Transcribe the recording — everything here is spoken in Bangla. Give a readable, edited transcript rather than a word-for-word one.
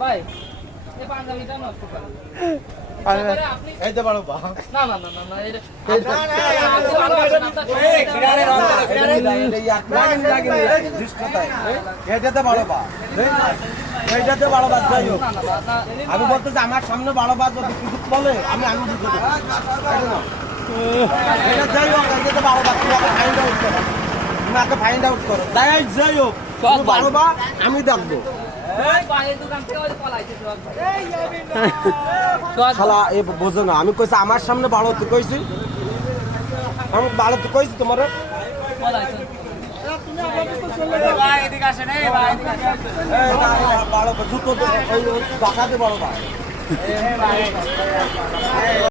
ভাই এই পাঞ্জাবিটা নষ্ট করে এই তো বড় বা না না না না না এটা এইটাতে বড় বা এইটাতে বড় বা যাই হোক আমি বলতেছি আমার সামনে বড় বা যদি কিছু বলে আমি বুঝে দেবো এটা যাই হোক এইটাতে বড় বা তুমি ফাইন্ড আউট করো তোমাকে ফাইন্ড আউট করো যাই হোক বড় বা আমি দেখবো শালা এ বোঝো না আমি কইছি আমার সামনে বাড়তে কইছি আমি বাড়তে কইছি তোমার জুতো দেখাতে বড় ভাই